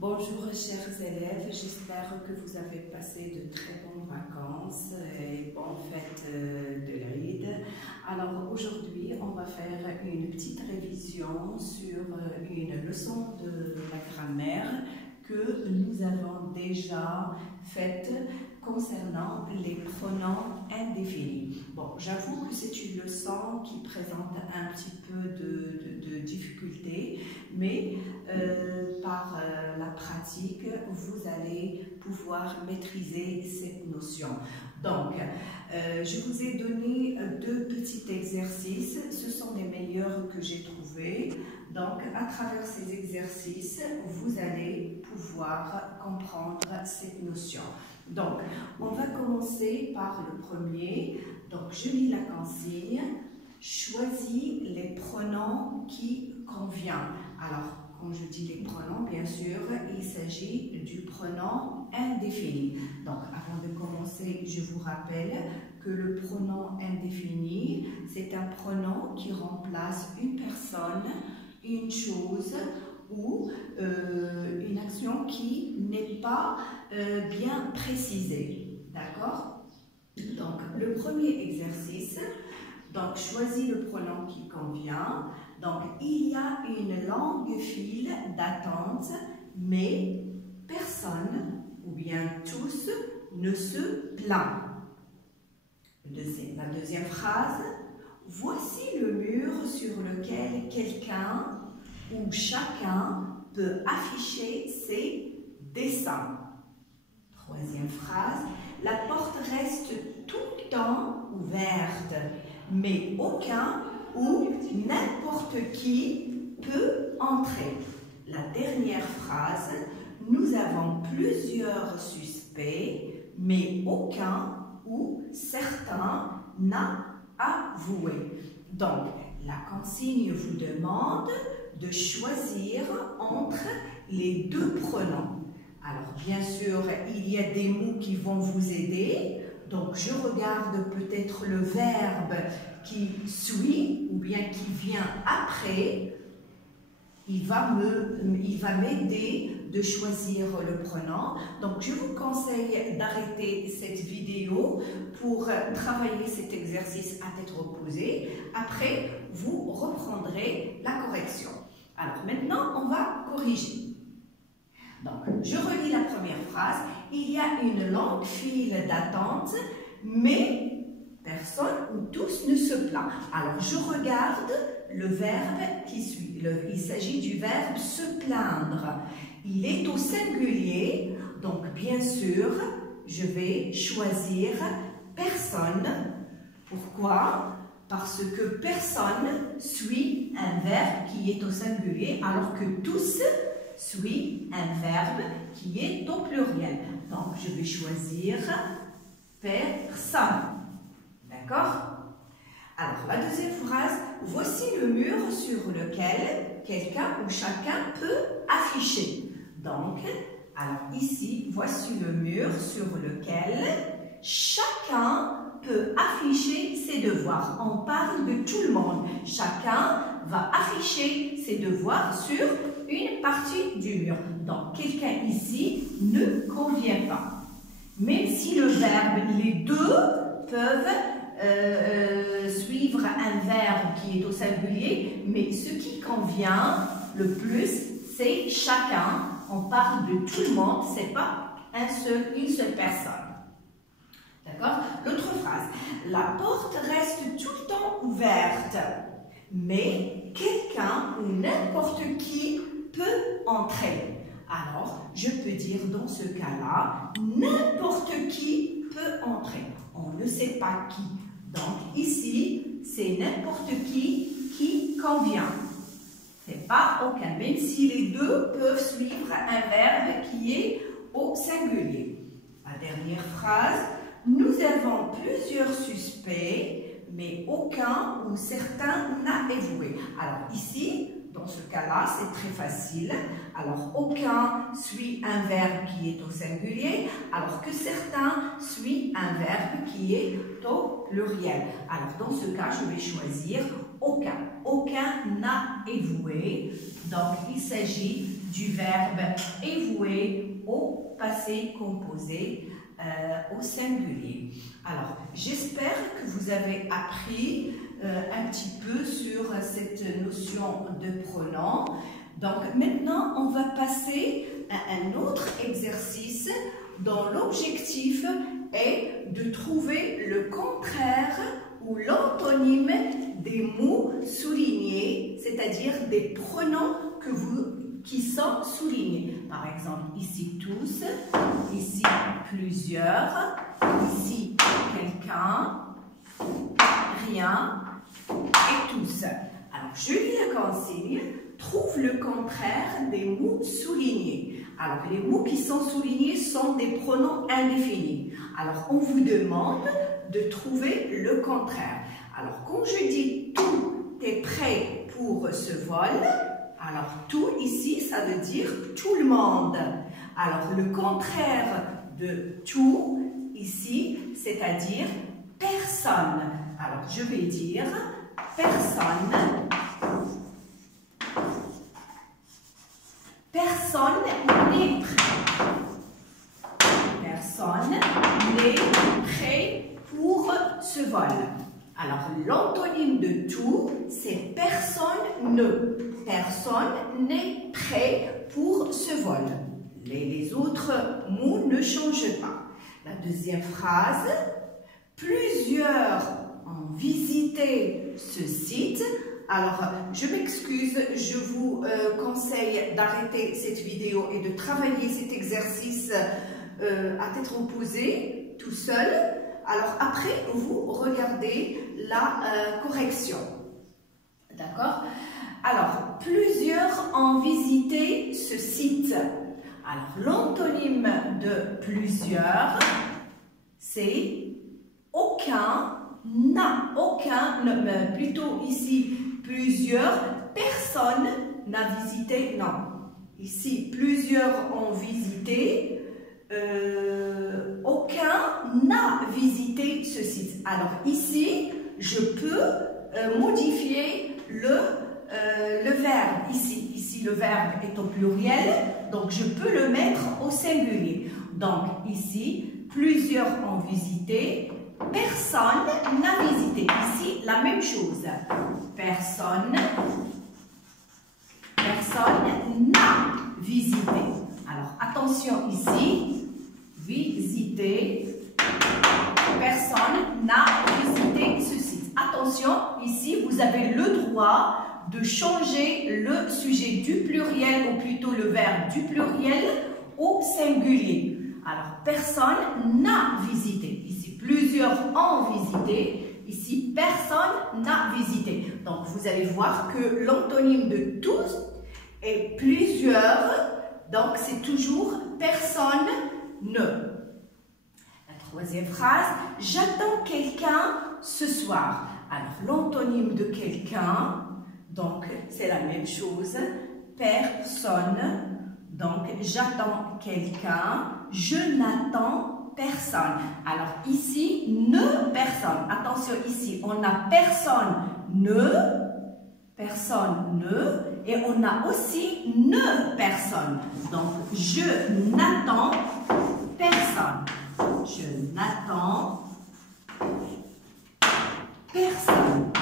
Bonjour chers élèves, j'espère que vous avez passé de très bonnes vacances et bonnes fêtes de l'Aïd. Alors aujourd'hui, on va faire une petite révision sur une leçon de la grammaire que nous avons déjà faite concernant les pronoms indéfinis. Bon, j'avoue que c'est une leçon qui présente un petit peu de difficulté, mais par la pratique, vous allez pouvoir maîtriser cette notion. Donc, je vous ai donné deux petits exercices, ce sont les meilleurs que j'ai trouvés. Donc, à travers ces exercices, vous allez pouvoir comprendre cette notion. Donc, on va commencer par le premier. Donc, je lis la consigne. Choisis les pronoms qui conviennent. Alors, quand je dis les pronoms, bien sûr, il s'agit du pronom indéfini. Donc, avant de commencer, je vous rappelle que le pronom indéfini, c'est un pronom qui remplace une personne, une chose ou une action qui n'est pas bien précisée. D'accord? Donc, le premier exercice, donc choisis le pronom qui convient. Donc, il y a une longue file d'attente, mais personne ou bien tous ne se plaint. La deuxième phrase, voici le mur sur lequel quelqu'un ou chacun peut afficher ses dessins. Troisième phrase, la porte reste tout le temps ouverte, mais aucun ou n'importe qui peut entrer. La dernière phrase, nous avons plusieurs suspects, mais aucun ou certains n'a avoué. Donc, la consigne vous demande de choisir entre les deux pronoms. Alors, bien sûr, il y a des mots qui vont vous aider. Donc, je regarde peut-être le verbe qui suit ou bien qui vient après. Il va m'aider de choisir le pronom. Donc, je vous conseille d'arrêter cette vidéo pour travailler cet exercice à tête reposée. Après, vous reprendrez la correction. Alors, maintenant, on va corriger. Donc, je relis la première phrase. Il y a une longue file d'attente, mais personne ou tous ne se plaint. Alors, je regarde le verbe qui suit. Il s'agit du verbe se plaindre. Il est au singulier, donc bien sûr, je vais choisir personne. Pourquoi? Parce que personne suit un verbe qui est au singulier, alors que tous suit un verbe qui est au pluriel. Donc, je vais choisir personne. D'accord? Alors, la deuxième phrase, voici le mur sur lequel quelqu'un ou chacun peut afficher. Donc, alors ici, voici le mur sur lequel chacun peut afficher ses devoirs. On parle de tout le monde. Chacun va afficher ses devoirs sur une partie du mur. Donc, quelqu'un ici ne convient pas. Même si le verbe, les deux peuvent suivre un verbe qui est au singulier, mais ce qui convient le plus, c'est chacun. On parle de tout le monde, ce n'est pas une seule personne. D'accord? L'autre phrase. La porte reste tout le temps ouverte, mais quelqu'un ou n'importe qui peut entrer. Alors, je peux dire dans ce cas-là, n'importe qui peut entrer. On ne sait pas qui. Donc, ici, c'est n'importe qui convient. C'est pas aucun, même si les deux peuvent suivre un verbe qui est au singulier. La dernière phrase, nous avons plusieurs suspects, mais aucun ou certains n'a avoué. Alors ici, dans ce cas-là, c'est très facile. Alors, aucun suit un verbe qui est au singulier, alors que certains suivent un verbe qui est au pluriel. Alors, dans ce cas, je vais choisir aucun. Aucun n'a avoué. Donc, il s'agit du verbe est voué au passé composé, au singulier. Alors, j'espère que vous avez appris un petit peu sur cette notion de pronom. Donc, maintenant, on va passer à un autre exercice dont l'objectif est de trouver le contraire ou l'antonyme des mots soulignés, c'est-à-dire des pronoms qui sont soulignés. Par exemple, ici tous, ici plusieurs, ici quelqu'un, rien et tous. Alors, je lis la consigne. Trouve le contraire des mots soulignés. Alors, les mots qui sont soulignés sont des pronoms indéfinis. Alors, on vous demande de trouver le contraire. Alors, quand je dis tout est prêt pour ce vol, alors tout ici, ça veut dire tout le monde. Alors, le contraire de tout ici, c'est-à-dire personne. Alors, je vais dire personne. Personne n'est prêt. Personne n'est prêt pour ce vol. Alors, l'antonyme de tout, c'est personne ne. Personne n'est prêt pour ce vol. Les autres mots ne changent pas. La deuxième phrase, plusieurs ont visité ce site. Alors, je m'excuse, je vous conseille d'arrêter cette vidéo et de travailler cet exercice à tête reposée, tout seul. Alors, après, vous regardez la correction. D'accord? Alors, plusieurs ont visité ce site. Alors, l'antonyme de plusieurs, c'est aucun, n'a, aucun, plutôt ici, plusieurs personnes n'a visité, non. Ici, plusieurs ont visité, aucun n'a visité ce site. Alors ici, je peux modifier le verbe. Ici, le verbe est au pluriel, donc je peux le mettre au singulier. Donc ici, plusieurs ont visité, personne n'a visité. Ici, la même chose. Personne n'a visité. Alors, attention ici. Visiter. Personne n'a visité ce site. Attention, ici, vous avez le droit de changer le sujet du pluriel, ou plutôt le verbe du pluriel, au singulier. Alors, personne n'a visité. Ici, plusieurs ont visité. Ici, personne n'a visité. Donc, vous allez voir que l'antonyme de tous est plusieurs. Donc, c'est toujours personne ne. La troisième phrase, j'attends quelqu'un ce soir. Alors, l'antonyme de quelqu'un, donc, c'est la même chose. Personne. Donc, j'attends quelqu'un. Je n'attends personne. Alors, ici, ne personne. Attention, ici, on a personne ne. Personne ne. Et on a aussi ne personne. Donc, je n'attends personne. Je n'attends personne.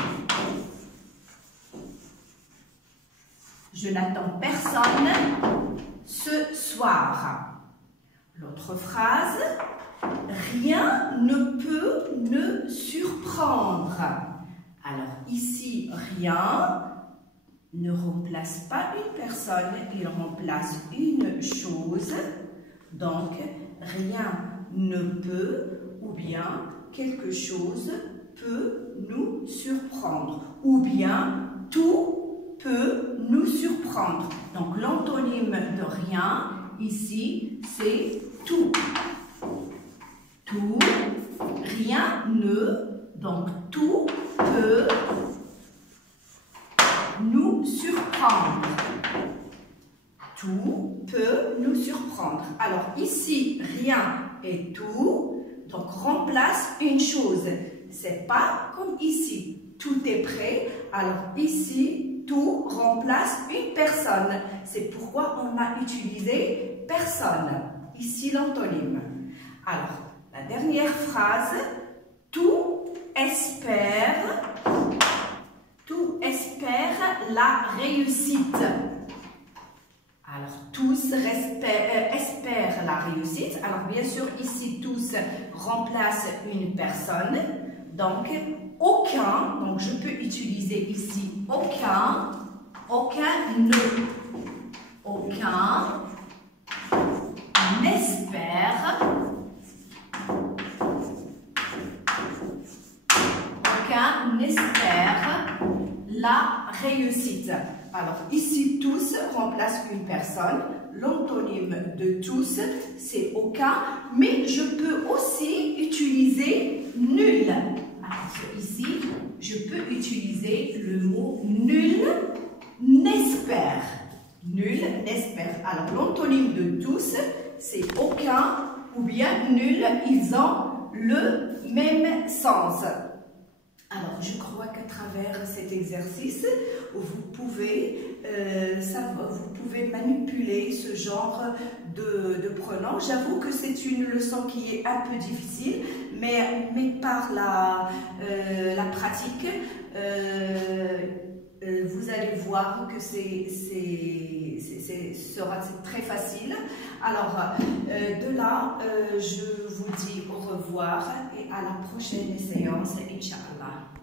Je n'attends personne ce soir. L'autre phrase, rien ne peut me surprendre. Alors ici, rien ne remplace pas une personne, il remplace une chose. Donc, rien ne peut, ou bien quelque chose peut nous surprendre, ou bien tout peut nous surprendre. Donc, l'antonyme de rien, ici, c'est tout. Tout, rien ne, donc tout peut nous surprendre. Tout peut nous surprendre. Alors, ici, rien et tout, donc remplace une chose. C'est pas comme ici. Tout est prêt. Alors, ici, tout remplace une personne. C'est pourquoi on a utilisé personne. Ici l'antonyme. Alors, la dernière phrase, tout espère la réussite. Alors, tous espèrent la réussite. Alors, bien sûr, ici, tous remplace une personne. Donc, aucun, donc je peux utiliser ici aucun n'espère la réussite. Alors ici tous remplace une personne, l'antonyme de tous c'est aucun, mais je peux aussi utiliser nul. Alors ici je peux utiliser le mot nul n'espère. Nul n'espère. Alors l'antonyme de tous c'est aucun ou bien nul, ils ont le même sens. Alors, je crois qu'à travers cet exercice, vous pouvez manipuler ce genre de pronoms. J'avoue que c'est une leçon qui est un peu difficile, mais par la pratique, vous allez voir que sera très facile. Alors, de là, je vous dis au revoir et à la prochaine séance, Inch'Allah.